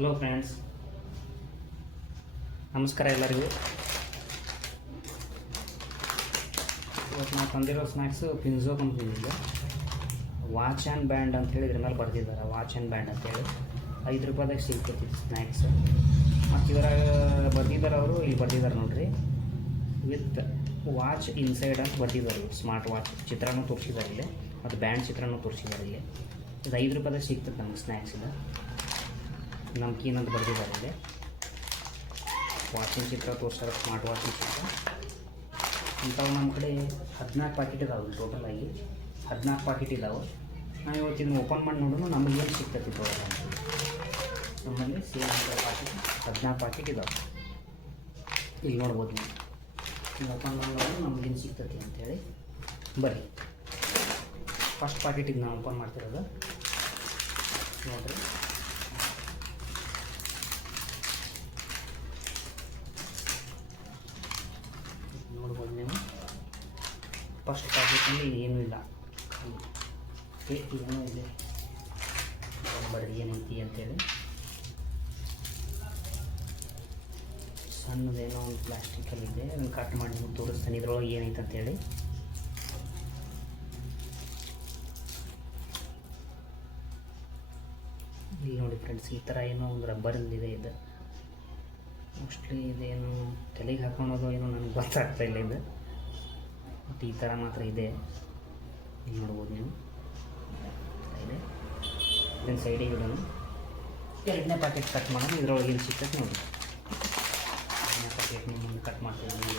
Hello friends, ನಮಸ್ಕಾರ ಎಲ್ಲರಿಗೂ. ಇವತ್ತು ನಾವು ತಂದಿರೋ ಸ್ನ್ಯಾಕ್ಸು ಪಿನ್ಝೋ ಕಂಪ್ನಿಯಿಂದ ವಾಚ್ ಆ್ಯಂಡ್ ಬ್ಯಾಂಡ್ ಅಂತೇಳಿ ಇದ್ರ ಮೇಲೆ ಬರ್ತಿದ್ದಾರೆ. ವಾಚ್ ಆ್ಯಂಡ್ ಬ್ಯಾಂಡ್ ಅಂತೇಳಿ ₹5 ಸಿಗ್ತೈತಿ ಸ್ನ್ಯಾಕ್ಸ್. ಮತ್ತು ಇದ್ರಾಗ ಬರ್ತಿದ್ದಾರೆ ಅವರು, ಇಲ್ಲಿ ಬರ್ತಿದ್ದಾರೆ ನೋಡಿರಿ, ವಿತ್ ವಾಚ್ ಇನ್ಸೈಡ್ ಅಂತ ಬರ್ತಿದ್ದಾರೆ. ಸ್ಮಾರ್ಟ್ ವಾಚ್ ಚಿತ್ರನೂ ತೋರಿಸಿದ್ದಾರೆ ಇಲ್ಲಿ, ಮತ್ತು ಬ್ಯಾಂಡ್ ಚಿತ್ರನೂ ತೋರಿಸಿದ್ದಾರೆ ಇಲ್ಲಿ. ಇದು ₹5 ಸಿಗ್ತದೆ ನಮ್ಗೆ ಸ್ನ್ಯಾಕ್ಸ್. ಇದು ನಮ್ಕೀನ್ ಅಂತ ಬರ್ತಿದ್ದಾರೆ ಇಲ್ಲಿ. ವಾಚಿನ ಚಿತ್ರ ತೋರಿಸ್ತಾರೆ, ಸ್ಮಾರ್ಟ್ ವಾಚಿನ ಚಿತ್ರ. ಇಂಥವು ನಮ್ಮ ಕಡೆ 14 ಪ್ಯಾಕೆಟ್ ಇದಾವೆ. ಟೋಟಲಾಗಿ 14 ಪ್ಯಾಕೆಟ್ ಇದಾವೆ. ನಾವು ಇವತ್ತಿನ ಓಪನ್ ಮಾಡಿ ನೋಡೋಣ ನಮಗೇನು ಸಿಗ್ತೈತಿ ತೋರೋಣ ಅಂತ. ನಮ್ಮಲ್ಲಿ ಸೇಮ್ ಪ್ಯಾಕೆಟ್ 14 ಪ್ಯಾಕೆಟ್ ಇದಾವೆ. ಇಲ್ಲಿ ನೋಡ್ಬೋದು ನೀವು. ಈಗ ಓಪನ್ ಮಾಡಿ ನೋಡೋಣ ನಮಗೇನು ಸಿಗ್ತೈತಿ ಅಂಥೇಳಿ. ಬರ್ರಿ, ಫಸ್ಟ್ ಪ್ಯಾಕೆಟಿಗೆ ನಾವು ಓಪನ್ ಮಾಡ್ತಿರೋದು ನೋಡಿರಿ. ನೋಡ್ಬೋದು ನೀವು, ಫಸ್ಟ್ ಪ್ಯಾಕೆಟಲ್ಲಿ ಏನೂ ಇಲ್ಲ, ಏನೋ ಇದೆ. ಬರ್ರಿ ಏನೈತಿ ಅಂತೇಳಿ. ಸಣ್ಣದೇನೋ ಒಂದು ಪ್ಲಾಸ್ಟಿಕಲ್ಲಿದೆ, ಅದನ್ನು ಕಟ್ ಮಾಡಿ ನಿಮ್ಗೆ ತೋರಿಸ್ತಾನೆ ಇದ್ರೊಳಗೆ ಏನೈತೆ ಅಂತೇಳಿ. ಇಲ್ಲಿ ನೋಡಿ ಫ್ರೆಂಡ್ಸ್, ಈ ಥರ ಏನೋ ಒಂದು ರಬ್ಬರಿಂದಿದೆ. ಇದು ಮೋಸ್ಟ್ಲಿ ಇದೇನು ತಲೆಗೆ ಹಾಕೊಳೋದು ಏನೋ ನನಗೆ ಗೊತ್ತಾಗ್ತಾಯಿಲ್ಲ ಇದು. ಮತ್ತು ಈ ಥರ ಮಾತ್ರ ಇದೆ. ಇಲ್ಲಿ ನೋಡ್ಬೋದು ನೀವು, ಇದೆ. ಇದನ್ನು ಸೈಡಿಗೆ ಇಡೋಣ. ಎರಡನೇ ಪ್ಯಾಕೆಟ್ ಕಟ್ ಮಾಡೋಣ. ಇದರೊಳಗೆ ಏನು ಸಿಗ್ತದೆ ನೋಡಿ. ಎರಡನೇ ಪ್ಯಾಕೆಟ್ ಮುಂದೆ ಕಟ್ ಮಾಡ್ತೀವಿ ನೋಡಿ.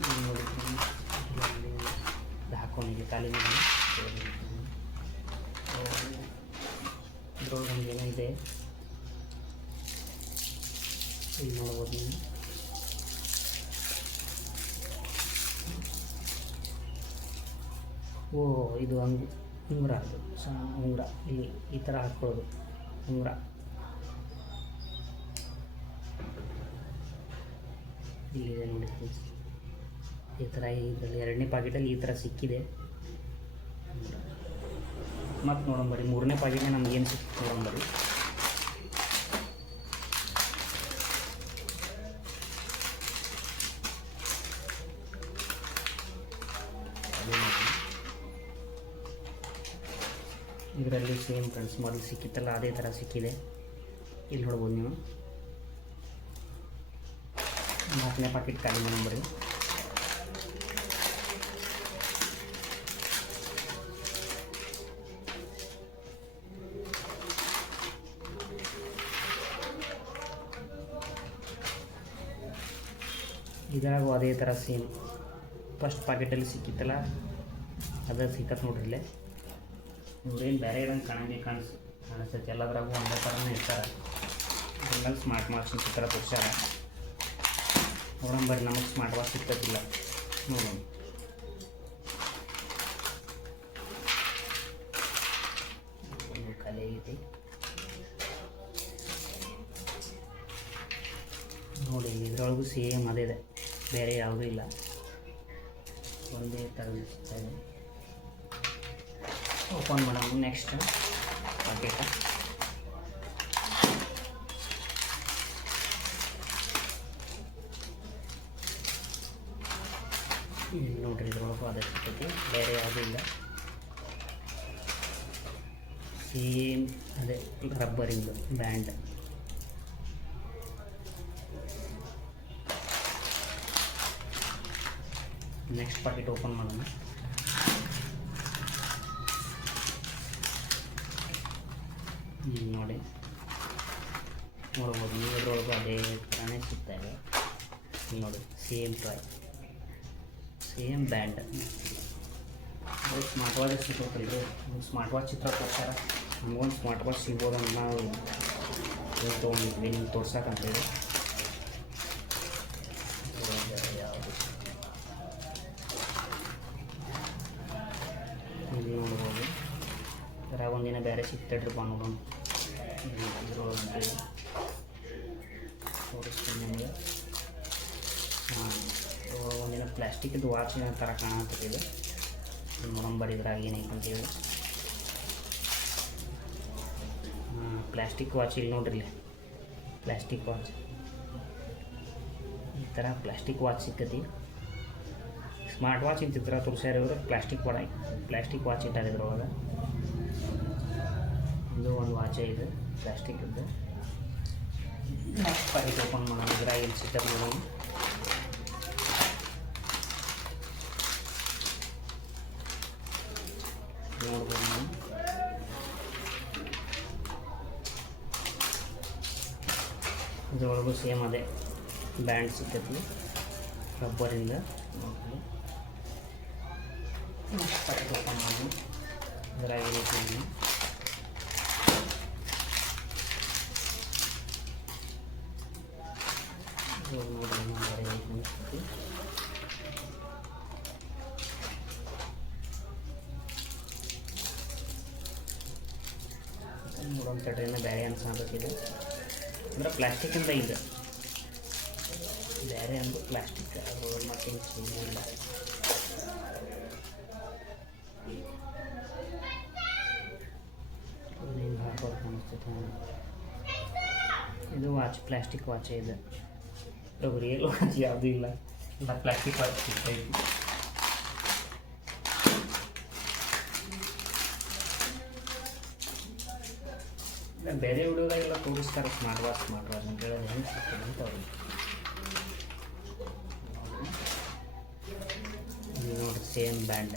ಇದು ನೋಡಿ ಇದು ಹಾಕೊಂಡಿದ್ದೆ ಖಾಲಿ ಮೇಲೆ. ಇದ್ರೊಳಗೆ ಒಂದು ಏನೋ ಇದೆ, ಇಲ್ಲಿ ನೋಡ್ಬೋದು ನೀವು. ಇದು ಉಂಗುರ, ಅದು ಸಣ್ಣ ಉಂಗುರ. ಇಲ್ಲಿ ಈ ಥರ ಹಾಕ್ಕೊಳ್ಳೋದು ಉಂಗುರ. ಇಲ್ಲಿದೆ ನೋಡಿ ಫ್ರೆಂಡ್ಸ್, ಈ ಥರ. ಇದರಲ್ಲಿ ಎರಡನೇ ಪ್ಯಾಕೆಟಲ್ಲಿ ಈ ಥರ ಸಿಕ್ಕಿದೆ. ಮತ್ತು ನೋಡಂಬರಿ ಮೂರನೇ ಪ್ಯಾಕೆಟ್ನೇ ನಮಗೇನು ಸಿಕ್ತು ನೋಡಂಬರಿ. ಇದರಲ್ಲಿ ಸೇಮ್ ಫ್ರೆಂಡ್ಸ್ ಮೊದಲು ಸಿಕ್ಕಿತ್ತಲ್ಲ ಅದೇ ಥರ ಸಿಕ್ಕಿದೆ. ಇಲ್ಲಿ ನೋಡ್ಬೋದು ನೀವು. 4ನೇ ಪ್ಯಾಕೆಟ್ ಖಾಲಿ ನಂಬರಿ. ಇದರಾಗೂ ಅದೇ ಥರ ಸೇಮ್ ಫಸ್ಟ್ ಪ್ಯಾಕೆಟಲ್ಲಿ ಸಿಕ್ಕಿತ್ತಲ್ಲ ಅದು ಸಿಕ್ಕತ್ತೆ ನೋಡ್ರಿ. ಇಲ್ಲೇ ಇವ್ರೇನು ಬೇರೆ ಇರೋಂಗೆ ಕಾಣಿಸ್ತೈತಿ. ಎಲ್ಲದ್ರಾಗೂ ಒಂದೇ ಥರನೇ ಇರ್ತಾರೆ. ಎಲ್ಲ ಸ್ಮಾರ್ಟ್ ವಾಚ್ ಈ ಥರ ತೋರಿಸ್ಯಾರ. ನೋಡೋಣ ಬರ್ರಿ, ನಮಗೆ ಸ್ಮಾರ್ಟ್ ವಾಚ್ ಸಿಗ್ತೈತಿಲ್ಲ ನೋಡೋಣ. ಖಾಲಿ ಆಗೈತಿ ನೋಡಿ. ಇದರೊಳಗೂ ಸೇಮ್ ಅದೇ ಇದೆ, ಬೇರೆ ಯಾವುದೂ ಇಲ್ಲ, ಒಂದೇ ಥರ ಸಿಗ್ತಾ ಇದೆ. ಓಪನ್ ಮಾಡೋಣ ನೆಕ್ಸ್ಟ್ ಪ್ಯಾಕೆಟ. ನೋಡ್ರಿ, ಇದ್ರೊಳಗೂ ಅದೇ ಸಿಗ್ತೈತಿ, ಬೇರೆ ಯಾವುದೂ ಇಲ್ಲ. ಸೇಮ್ ಅದೇ ರಬ್ಬರಿಂದು ಬ್ಯಾಂಡ್. ನೆಕ್ಸ್ಟ್ ಪ್ಯಾಕೆಟ್ ಓಪನ್ ಮಾಡೋಣ. ನೋಡಿ ನೋಡ್ಬೋದು ನೀವು, ಇದರೊಳಗೂ ಅದೇ ಥರನೇ ಸಿಗ್ತಾಯಿದೆ ನೋಡಿ. Same try, same band. Smart watch ಸಿಗ್ಬೇಕಲ್ರಿ. ಸ್ಮಾರ್ಟ್ ವಾಚ್ ಚಿತ್ರ ತೋರಿಸ್ಯಾರ. ನಮಗೊಂದು ಸ್ಮಾರ್ಟ್ ವಾಚ್ ಸಿಗ್ಬೋದಂತ ನಾವು ತೊಗೊಂಡಿದ್ವಿ ನಿಮ್ಗೆ ತೋರ್ಸಕ್ಕಂತೇಳಿ. ಯಾವುದು ಇಲ್ಲಿ ನೋಡ್ಬೋದು. ಥರ ಒಂದಿನ ಬೇರೆ ಸಿಗ್ತಡ್ರಿಪ್ಪ ನೋಡೋಣ. ಇದ್ರೊಳಗೆ ತೋರಿಸ್ತೀನಿ ನಿಮಗೆ. ಒಂದಿನ ಪ್ಲಾಸ್ಟಿಕ್ದು ವಾಚಿನ ಥರ ಕಾಣತ್ತಿದೆ. ನೋಡಂಬರ್ ಇದ್ರಾಗ ಏನೈತೆ ಅಂತೇಳಿ. ಪ್ಲಾಸ್ಟಿಕ್ ವಾಚ್ ಇಲ್ಲಿ ನೋಡ್ರಿ, ಪ್ಲಾಸ್ಟಿಕ್ ವಾಚ್ ಈ ಥರ ಪ್ಲಾಸ್ಟಿಕ್ ವಾಚ್ ಸಿಕ್ಕತಿ. ಸ್ಮಾರ್ಟ್ ವಾಚ್ ಇನ್ ಚಿತ್ರ ತೋರಿಸ್ಯಾರ ಇವರು. ಪ್ಲಾಸ್ಟಿಕ್ ವಾಚ್ ಇಟ್ಟಾರಿದ್ರು ಅವಾಗ. ಇದು ಒಂದು ವಾಚ್ ಇದೆ ಪ್ಲಾಸ್ಟಿಕ್ ಇದ್ದು. ನೆಕ್ಸ್ಟ್ ಪ್ಯಾಕೆಟ್ ಓಪನ್ ಮಾಡೋಣ. ಇದ್ರಾಗ ಇಲ್ಲಿ ಸಿಕ್ಕತ್ ನೋಡೋಣ. ನೋಡ್ಬೋದು ನಾವು. ಇದ್ರೊಳಗೂ ಸೇಮ್ ಅದೇ ಬ್ಯಾಂಡ್ ಸಿಕ್ಕತಿ ರಬ್ಬರಿಂದ. ನೋಡ್ಬೋದು. ನೆಕ್ಸ್ಟ್ ಪ್ಯಾಕೆಟ್ ಓಪನ್ ಮಾಡೋಣ. ಇದ್ರಾಗ ಏನೈತಿ ನೋಡೋಣ ತಡ್ರಿನ ಬೇರೆ ಅನ್ಸಾಕತ್ತಿದೆ. ಅಂದ್ರೆ ಪ್ಲಾಸ್ಟಿಕ್ ಅಂತ ಇದೆ, ಬೇರೆ ಅಂದ್ರೆ ಪ್ಲಾಸ್ಟಿಕ್. ಅದು ಮತ್ತೇನು ಇಲ್ಲ. ಇದು ವಾಚ್ ಪ್ಲಾಸ್ಟಿಕ್ ವಾಚ್ ಇದೆ. ರಿಯಲ್ ವಾಚ್ ಯಾವುದೂ ಇಲ್ಲ, ಇಲ್ಲ ಪ್ಲಾಸ್ಟಿಕ್ ವಾಚ್ ಸಿಗ್ತೈತಿ. ಬೇರೆ ವಿಡಿಯೋದಾಗೆಲ್ಲ ತೋರಿಸ್ತಾರೆ ಸ್ಮಾರ್ಟ್ ವಾಚ್ ಅಂತ ಹೇಳೋದು ಹೆಂಗೆ ಸಿಗ್ತದೆ ಅಂತ ಅವ್ರಿಗೆ. ನೋಡಿರಿ ಸೇಮ್ ಬ್ಯಾಂಡ್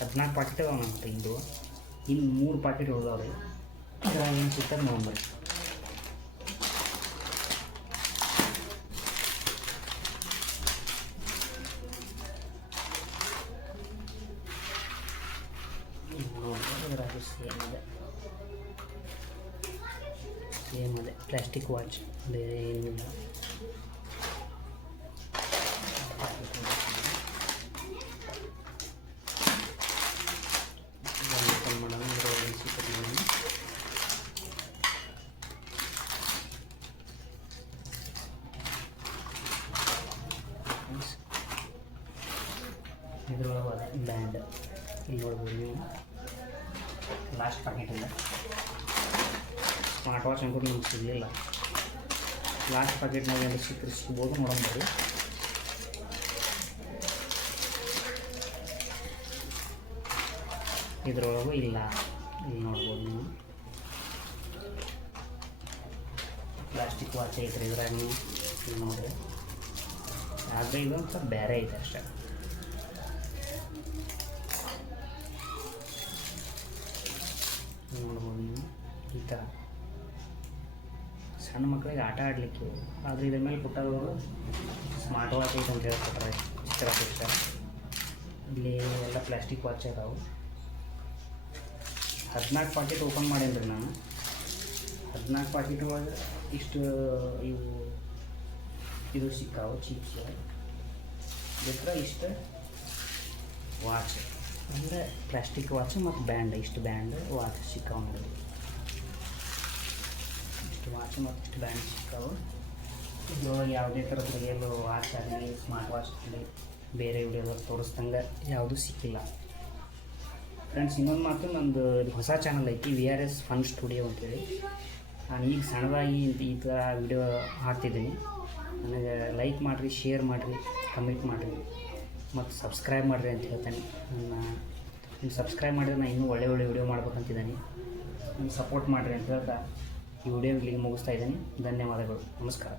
14 ಪಾಕೆಟ್ ಅದಾವ ನಮ್ಮ ಇದು. ಇನ್ನು 3 ಪಾಕೆಟ್ ಉಳಿದವ್ರಿ. ಇದ್ರಾಗ ಏನು ಸಿಗ್ತದೆ ನೋಡ್ರಿ. ಸೇಮ್ ಅದೇ ಪ್ಲಾಸ್ಟಿಕ್ ವಾಚ್, ಬೇರೆ ಏನಿಲ್ಲ. ಇದ್ರೊಳಗೆ ಅದೇ ಬ್ಯಾಂಡ್ ಇಲ್ಲಿ ನೋಡ್ಬೋದು ನೀವು. ಲಾಸ್ಟ್ ಪ್ಯಾಕೆಟ್ ಇಲ್ಲ. ಸ್ಮಾರ್ಟ್ ವಾಚ್ ಅಂದ್ಬಿಟ್ಟು ನಮ್ಗೆ ಸಿಗಲಿಲ್ಲ. ಲಾಸ್ಟ್ ಪ್ಯಾಕೆಟ್ನಾಗ ಏನು ಸಿಗ್ಬೋದು ನೋಡಂಬರಿ. ಇದ್ರೊಳಗೂ ಇಲ್ಲ. ಇಲ್ಲಿ ನೋಡ್ಬೋದು ನೀವು ಪ್ಲಾಸ್ಟಿಕ್ ವಾಚ್ ಐತ್ರಿ ಇದ್ರಾಗ ನೀವು. ಇಲ್ಲಿ ನೋಡಿರಿ, ಆದರೆ ಇದು ಒಂದು ಸ್ವಲ್ಪ ಬೇರೆ ಐತೆ ಅಷ್ಟೇ. ನೋಡ್ಬೋದು ನೀವು ಈ ಥರ ಸಣ್ಣ ಮಕ್ಕಳಿಗೆ ಆಟ ಆಡಲಿಕ್ಕೆ. ಆದರೆ ಇದ್ರ ಮೇಲೆ ಕೊಟ್ಟವರು ಸ್ಮಾರ್ಟ್ ವಾಚ್ ಐತೆ ಅಂತ ಹೇಳ್ಕೊಟ್ರೆ ಚಿತ್ರ ಕೊಡ್ತಾರೆ. ಇಲ್ಲಿ ಎಲ್ಲ ಪ್ಲಾಸ್ಟಿಕ್ ವಾಚ್ ಅದಾವೆ. 14 ಪಾಕೆಟ್ ಓಪನ್ ಮಾಡೇನ್ರಿ ನಾನು. 14 ಪಾಕೆಟ್ ಒಳಗೆ ಇಷ್ಟು ಇದು ಸಿಕ್ಕಾವು ಚಿಪ್ಸ್. ಬೇಕಾದ್ರೆ ಇಷ್ಟು ವಾಚ್ ಅಂದರೆ ಪ್ಲಾಸ್ಟಿಕ್ ವಾಚ್ ಮತ್ತು ಬ್ಯಾಂಡ್, ಇಷ್ಟು ಬ್ಯಾಂಡ್ ವಾಚ್ ಸಿಕ್ಕಾವು ನೋಡಿ. ಇಷ್ಟು ವಾಚ್ ಮತ್ತು ಇಷ್ಟು ಬ್ಯಾಂಡ್ ಸಿಕ್ಕಾವು. ಇದ್ರೊಳಗೆ ಯಾವುದೇ ಥರದ ರಿಯಲ್ ವಾಚ್ ಆಗಲಿ ಸ್ಮಾರ್ಟ್ ವಾಚ್ ಆಗಲಿ ಬೇರೆ ವಿಡಿಯೋದಾಗ ತೋರಿಸ್ದಂಗೆ ಯಾವುದೂ ಸಿಕ್ಕಿಲ್ಲ ಫ್ರೆಂಡ್ಸ್. ಇನ್ನೊಂದು ಮಾತು, ನಂದು ಹೊಸ ಚಾನಲ್ ಐತಿ VRS ಫನ್ ಸ್ಟುಡಿಯೋ ಅಂತೇಳಿ. ನಾನು ಈಗ ಸಣ್ಣದಾಗಿ ಈ ಥರ ವಿಡಿಯೋ ಹಾಕ್ತಿದ್ದೀನಿ. ನನಗೆ ಲೈಕ್ ಮಾಡಿರಿ, ಶೇರ್ ಮಾಡಿರಿ, ಕಮೆಂಟ್ ಮಾಡಿರಿ ಮತ್ತು ಸಬ್ಸ್ಕ್ರೈಬ್ ಮಾಡಿರಿ ಅಂತ ಹೇಳ್ತೇನೆ. ನೀವು ಸಬ್ಸ್ಕ್ರೈಬ್ ಮಾಡಿದ್ರೆ ನಾನು ಇನ್ನೂ ಒಳ್ಳೆ ವಿಡಿಯೋ ಮಾಡ್ಬೇಕಂತಿದ್ದೀನಿ. ನೀವು ಸಪೋರ್ಟ್ ಮಾಡಿರಿ ಅಂತ ಹೇಳ್ತಾ ಈ ವಿಡಿಯೋ ಇಲ್ಲಿಗೆ ಮುಗಿಸ್ತಾ ಇದ್ದೀನಿ. ಧನ್ಯವಾದಗಳು. ನಮಸ್ಕಾರ.